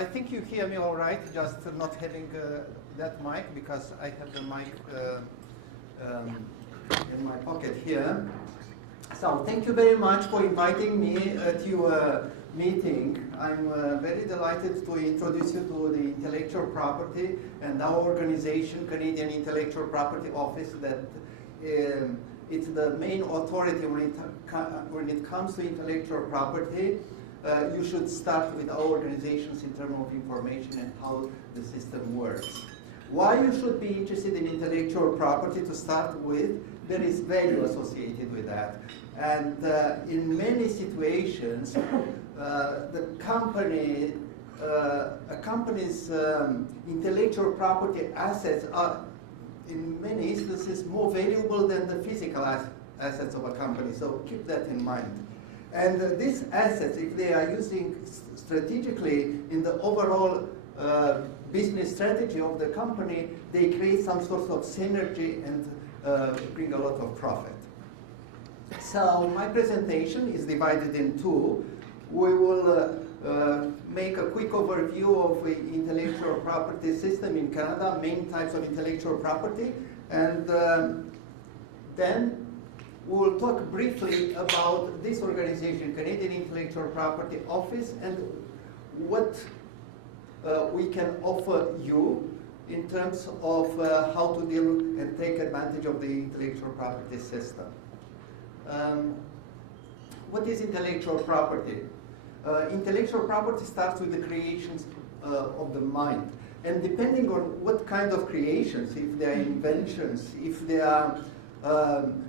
I think you hear me all right, just not having that mic because I have the mic in my pocket here. So thank you very much for inviting me at your meeting. I'm very delighted to introduce you to the intellectual property and our organization, Canadian Intellectual Property Office, that it's the main authority when it comes to intellectual property. You should start with our organizations in terms of information and how the system works. Why you should be interested in intellectual property to start with, there is value associated with that. And in many situations, the company, a company's intellectual property assets are, in many instances, more valuable than the physical assets of a company. So keep that in mind. And these assets, if they are using strategically in the overall business strategy of the company, they create some sort of synergy and bring a lot of profit. So my presentation is divided in two. We will make a quick overview of the intellectual property system in Canada, main types of intellectual property, and then we will talk briefly about this organization, Canadian Intellectual Property Office, and what we can offer you in terms of how to deal and take advantage of the intellectual property system. What is intellectual property? Intellectual property starts with the creations of the mind. And depending on what kind of creations, if they are inventions, if they are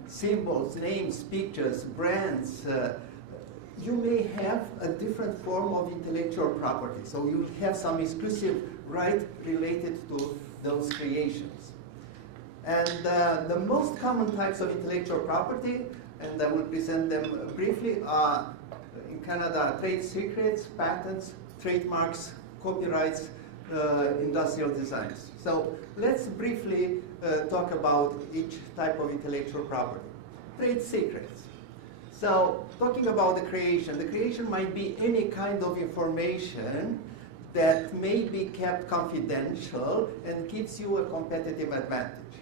symbols, names, pictures, brands, you may have a different form of intellectual property. So you have some exclusive right related to those creations. And the most common types of intellectual property, and I will present them briefly, are in Canada trade secrets, patents, trademarks, copyrights, industrial designs. So let's briefly talk about each type of intellectual property. Trade secrets. So talking about the creation might be any kind of information that may be kept confidential and gives you a competitive advantage.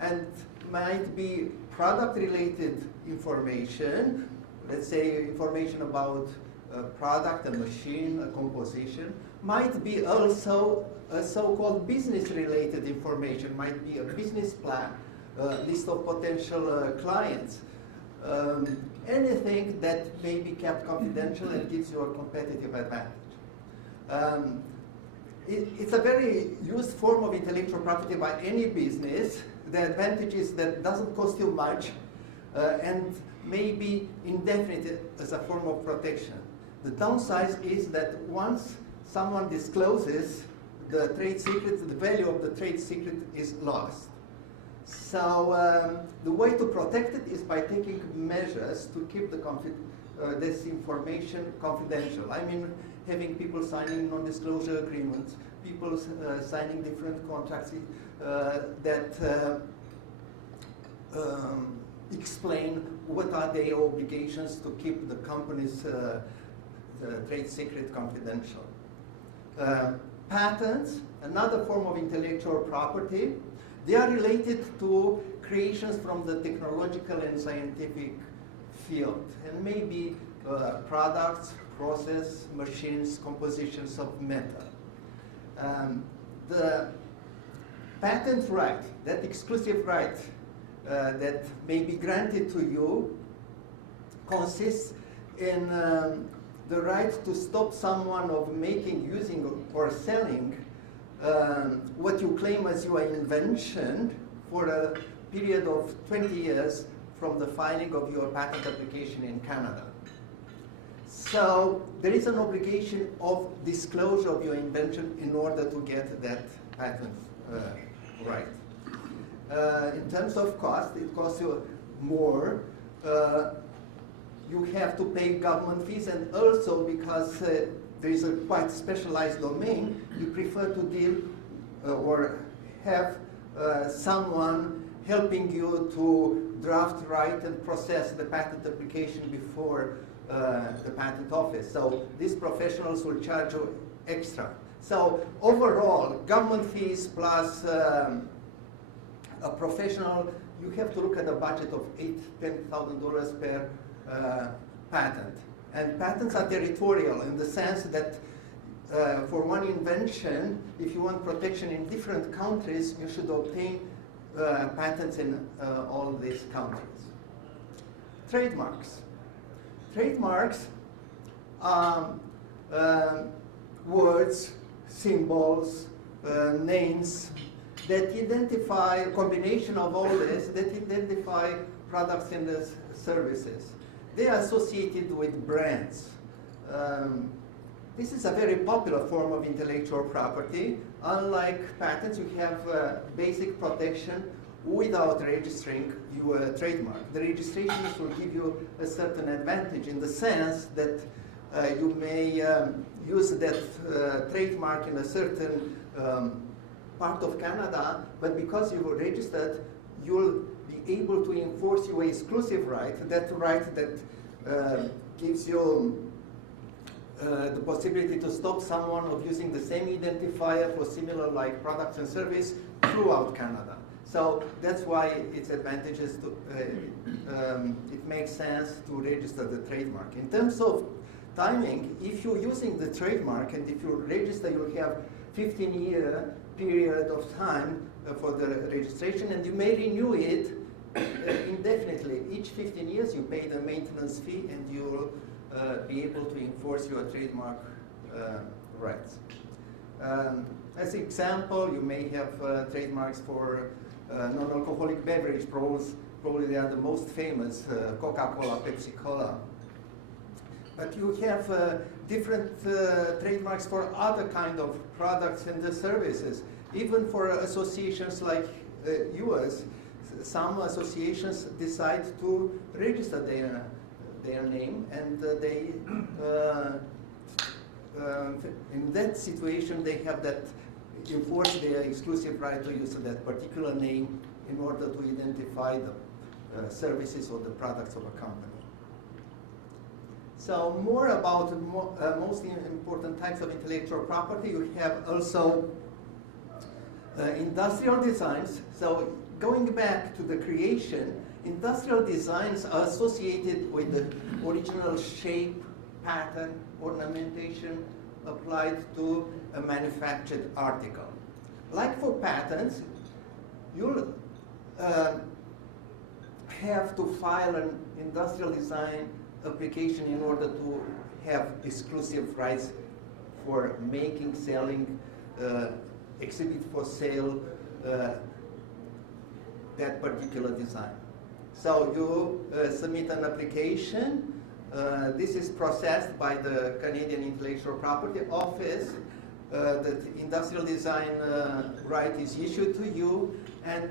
And might be product-related information, let's say information about a product, a machine, a composition, might be also a so-called business-related information, might be a business plan, a list of potential clients, anything that may be kept confidential and gives you a competitive advantage. It's a very used form of intellectual property by any business. The advantage is that it doesn't cost you much and may be indefinite as a form of protection. The downside is that once someone discloses the trade secret, the value of the trade secret is lost. So the way to protect it is by taking measures to keep this information confidential. I mean, having people signing non-disclosure agreements, people signing different contracts that explain what are their obligations to keep the company's trade secret confidential. Patents, another form of intellectual property, they are related to creations from the technological and scientific field, and maybe products, process, machines, compositions of matter. The patent right, that exclusive right that may be granted to you, consists in the right to stop someone of making, using, or selling what you claim as your invention for a period of 20 years from the filing of your patent application in Canada. So there is an obligation of disclosure of your invention in order to get that patent right. In terms of cost, it costs you more. You have to pay government fees, and also because there is a quite specialized domain, you prefer to deal or have someone helping you to draft, write, and process the patent application before the patent office. So these professionals will charge you extra. So overall, government fees plus a professional, you have to look at a budget of $8,000–10,000 per patent. And patents are territorial in the sense that for one invention, if you want protection in different countries, you should obtain patents in all these countries. Trademarks. Trademarks are words, symbols, names that identify, a combination of all this, that identify products and services. They are associated with brands. This is a very popular form of intellectual property. Unlike patents, you have basic protection without registering your trademark. The registrations will give you a certain advantage in the sense that you may use that trademark in a certain part of Canada, but because you were registered, you'll be able to enforce your exclusive right, that right that gives you the possibility to stop someone of using the same identifier for similar like products and service throughout Canada. So that's why it's advantageous to, it makes sense to register the trademark. In terms of timing, if you're using the trademark and if you register, you'll have 15-year period of time for the registration, and you may renew it indefinitely. Each 15 years you pay the maintenance fee and you'll be able to enforce your trademark rights. As an example, you may have trademarks for non-alcoholic beverage. Probably they are the most famous, Coca-Cola, Pepsi-Cola. But you have different trademarks for other kind of products and services. Even for associations like yours, some associations decide to register their name, and they, in that situation, they have that enforce their exclusive right to use that particular name in order to identify the services or the products of a company. So more about most important types of intellectual property. You have also industrial designs. So going back to the creation, industrial designs are associated with the original shape, pattern, ornamentation applied to a manufactured article. Like for patents, you'll have to file an industrial design application in order to have exclusive rights for making, selling, exhibit for sale that particular design. So you submit an application. This is processed by the Canadian Intellectual Property Office. The industrial design right is issued to you, and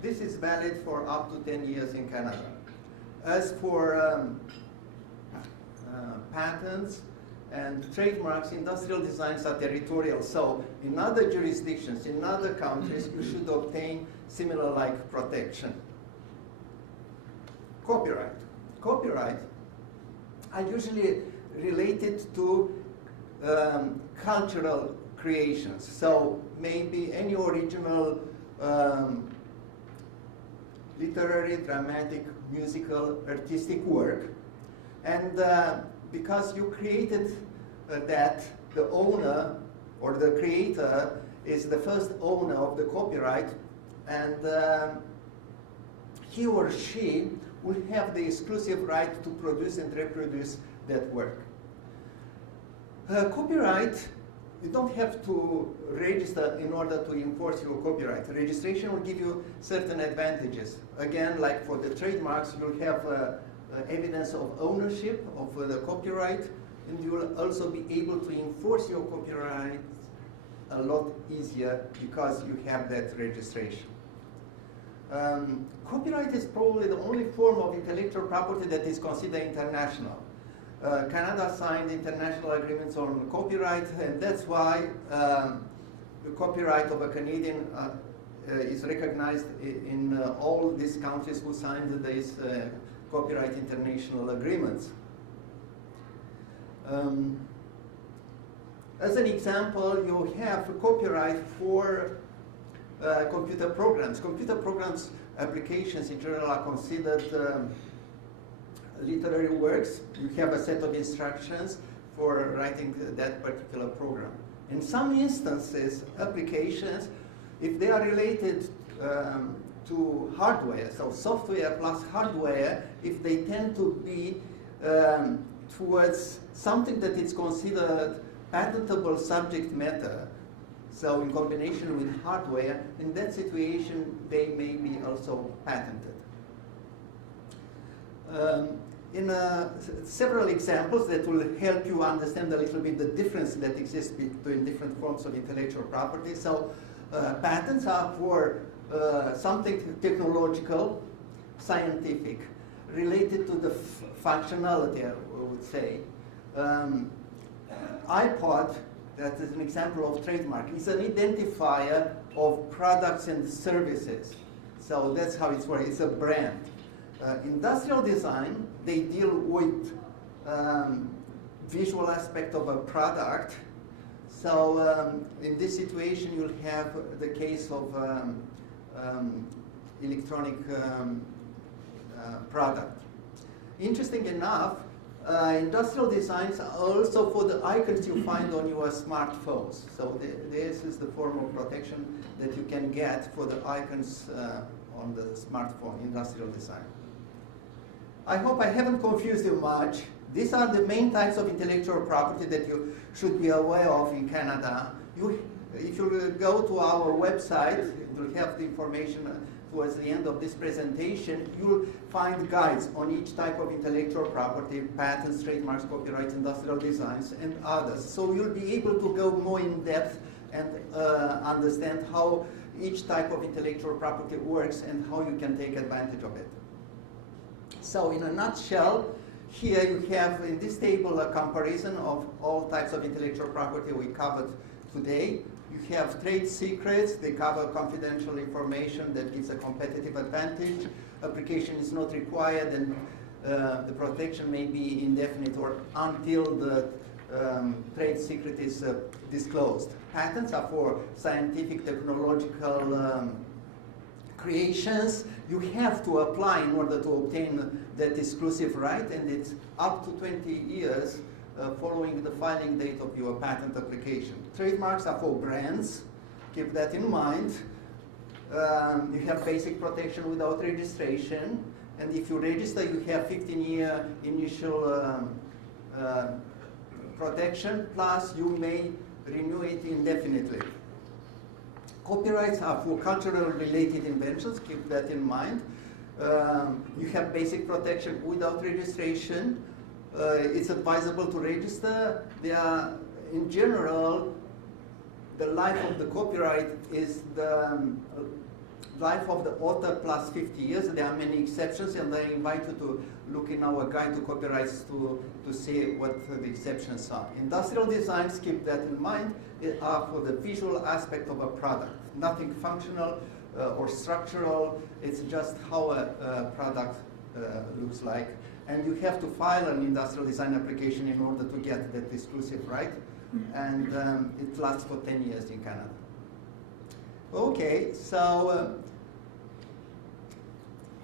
this is valid for up to 10 years in Canada. As for patents and trademarks, industrial designs are territorial. So in other jurisdictions, in other countries, you should obtain similar like protection. Copyright. Copyright are usually related to cultural creations. So maybe any original literary, dramatic, musical, artistic work. And because you created that, the owner or the creator is the first owner of the copyright, and he or she will have the exclusive right to produce and reproduce that work. Copyright, you don't have to register in order to enforce your copyright. Registration will give you certain advantages. Again, like for the trademarks, you'll have evidence of ownership of the copyright, and you will also be able to enforce your copyright a lot easier because you have that registration. Copyright is probably the only form of intellectual property that is considered international. Canada signed international agreements on copyright, and that's why the copyright of a Canadian is recognized in all these countries who signed these copyright international agreements. As an example, you have copyright for computer programs. Computer programs applications in general are considered literary works. You have a set of instructions for writing that particular program. In some instances, applications, if they are related to hardware, so software plus hardware, if they tend to be towards something that is considered patentable subject matter, so in combination with hardware, in that situation, they may be also patented. In several examples that will help you understand a little bit the difference that exists between different forms of intellectual property. So patents are for something technological, scientific, related to the functionality, I would say. iPod, that is an example of trademark, is an identifier of products and services. So that's how it's working. It's a brand. Industrial design, they deal with visual aspect of a product. So in this situation, you'll have the case of electronic product. Interesting enough, industrial designs are also for the icons you find on your smartphones. So this is the form of protection that you can get for the icons on the smartphone, industrial design. I hope I haven't confused you much. These are the main types of intellectual property that you should be aware of in Canada. If you go to our website, you'll have the information towards the end of this presentation. You'll find guides on each type of intellectual property, patents, trademarks, copyrights, industrial designs, and others. So you'll be able to go more in depth and understand how each type of intellectual property works and how you can take advantage of it. So in a nutshell, here you have in this table a comparison of all types of intellectual property we covered today. You have trade secrets, they cover confidential information that gives a competitive advantage. Application is not required, and the protection may be indefinite or until the trade secret is disclosed. Patents are for scientific, technological creations. You have to apply in order to obtain that exclusive right, and it's up to 20 years following the filing date of your patent application. Trademarks are for brands. Keep that in mind. You have basic protection without registration, and if you register, you have 15-year initial protection, plus you may renew it indefinitely. Copyrights are for cultural related inventions, keep that in mind. You have basic protection without registration. It's advisable to register. They are, in general, the life of the copyright is the life of the author plus 50 years. There are many exceptions, and I invite you to look in our guide to copyrights to see what the exceptions are. Industrial designs, keep that in mind, are for the visual aspect of a product. Nothing functional or structural, it's just how a product looks like. And you have to file an industrial design application in order to get that exclusive right. And it lasts for 10 years in Canada. Okay, so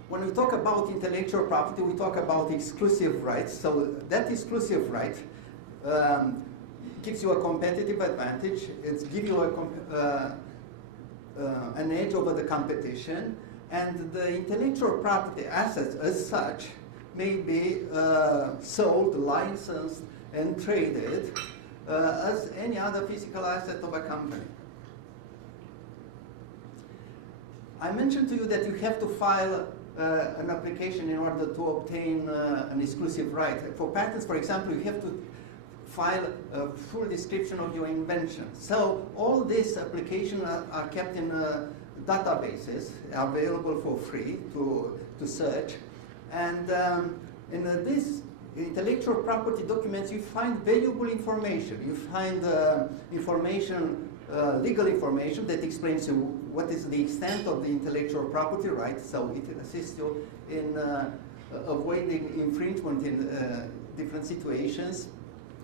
when we talk about intellectual property, we talk about exclusive rights. So that exclusive right gives you a competitive advantage. It gives you an edge over the competition. And the intellectual property assets as such may be sold, licensed, and traded as any other physical asset of a company. I mentioned to you that you have to file an application in order to obtain an exclusive right. For patents, for example, you have to file a full description of your invention. So all these applications are kept in databases, available for free to search. And in these intellectual property documents, you find valuable information. You find information, legal information that explains you what is the extent of the intellectual property right. So it assists you in avoiding infringement in different situations,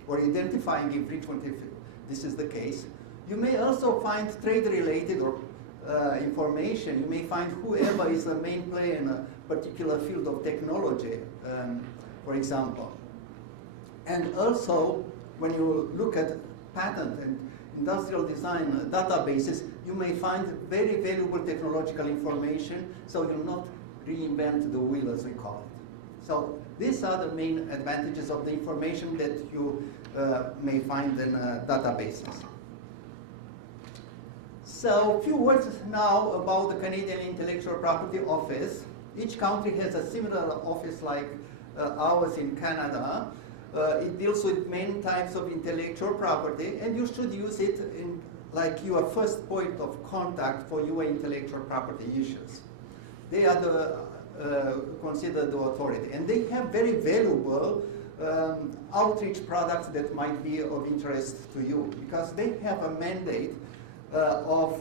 or identifying infringement if this is the case. You may also find trade-related or information. You may find whoever is the main player in a particular field of technology, for example. And also, when you look at patent and industrial design databases, you may find very valuable technological information, so you'll not reinvent the wheel, as we call it. So these are the main advantages of the information that you may find in databases. So a few words now about the Canadian Intellectual Property Office. Each country has a similar office like ours in Canada. It deals with many types of intellectual property, and you should use it in like your first point of contact for your intellectual property issues. They are considered the authority, and they have very valuable outreach products that might be of interest to you, because they have a mandate of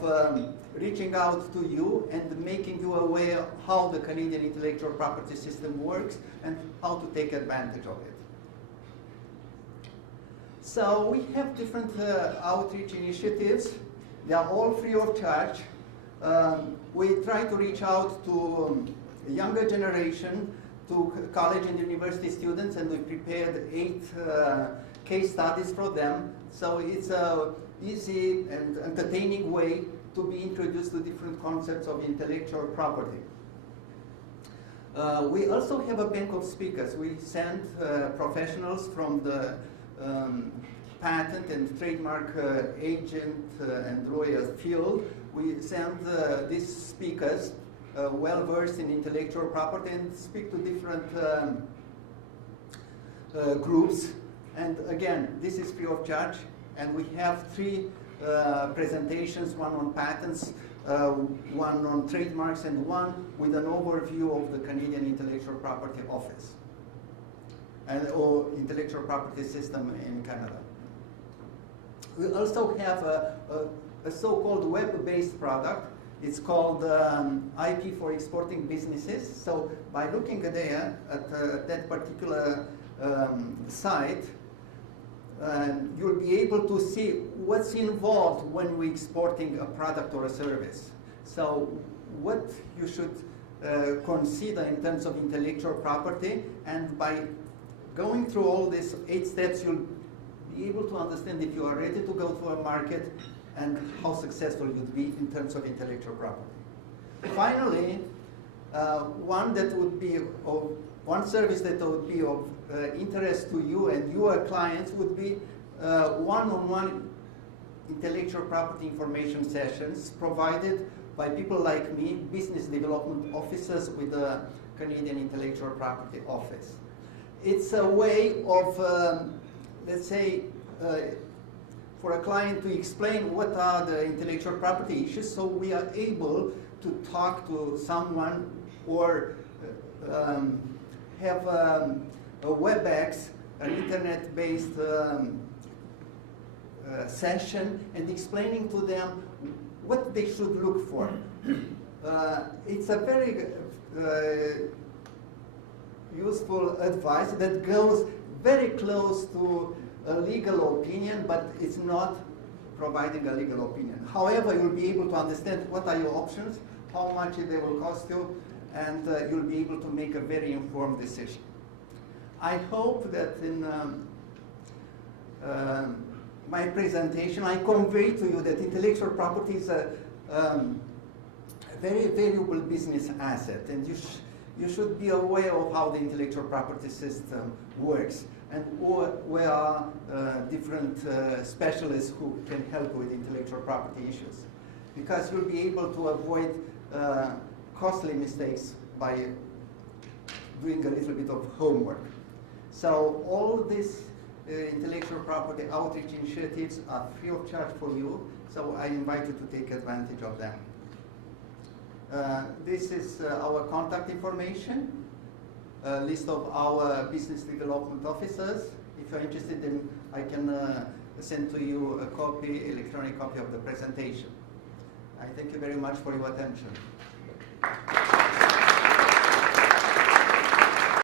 reaching out to you and making you aware how the Canadian intellectual property system works and how to take advantage of it. So we have different outreach initiatives. They are all free of charge. We try to reach out to younger generation, to college and university students, and we prepared 8 case studies for them. So it's a easy and entertaining way to be introduced to different concepts of intellectual property. We also have a bank of speakers. We send professionals from the patent and trademark agent and lawyer field. We send these speakers well versed in intellectual property and speak to different groups. And again, this is free of charge. And we have 3 presentations, one on patents, one on trademarks, and one with an overview of the Canadian Intellectual Property Office or intellectual property system in Canada. We also have a so-called web-based product. It's called IP for exporting businesses. So by looking there at that particular site, you'll be able to see what's involved when we're exporting a product or a service. So what you should consider in terms of intellectual property, and by going through all these 8 steps, you'll be able to understand if you are ready to go to a market and how successful you'd be in terms of intellectual property. Finally, one service that would be of interest to you and your clients would be one-on-one intellectual property information sessions provided by people like me, business development officers with the Canadian Intellectual Property Office. It's a way of, let's say, for a client to explain what are the intellectual property issues, so we are able to talk to someone or have a WebEx, an internet-based session, and explaining to them what they should look for. It's a very useful advice that goes very close to a legal opinion, but it's not providing a legal opinion. However, you'll be able to understand what are your options, how much they will cost you, and you'll be able to make a very informed decision. I hope that in my presentation I convey to you that intellectual property is a very valuable business asset, and you should be aware of how the intellectual property system works, and where are different specialists who can help with intellectual property issues. Because you'll be able to avoid costly mistakes by doing a little bit of homework. So all these intellectual property outreach initiatives are free of charge for you, so I invite you to take advantage of them. This is our contact information, a list of our business development officers. If you're interested, then I can send to you a copy, electronic copy of the presentation. I thank you very much for your attention.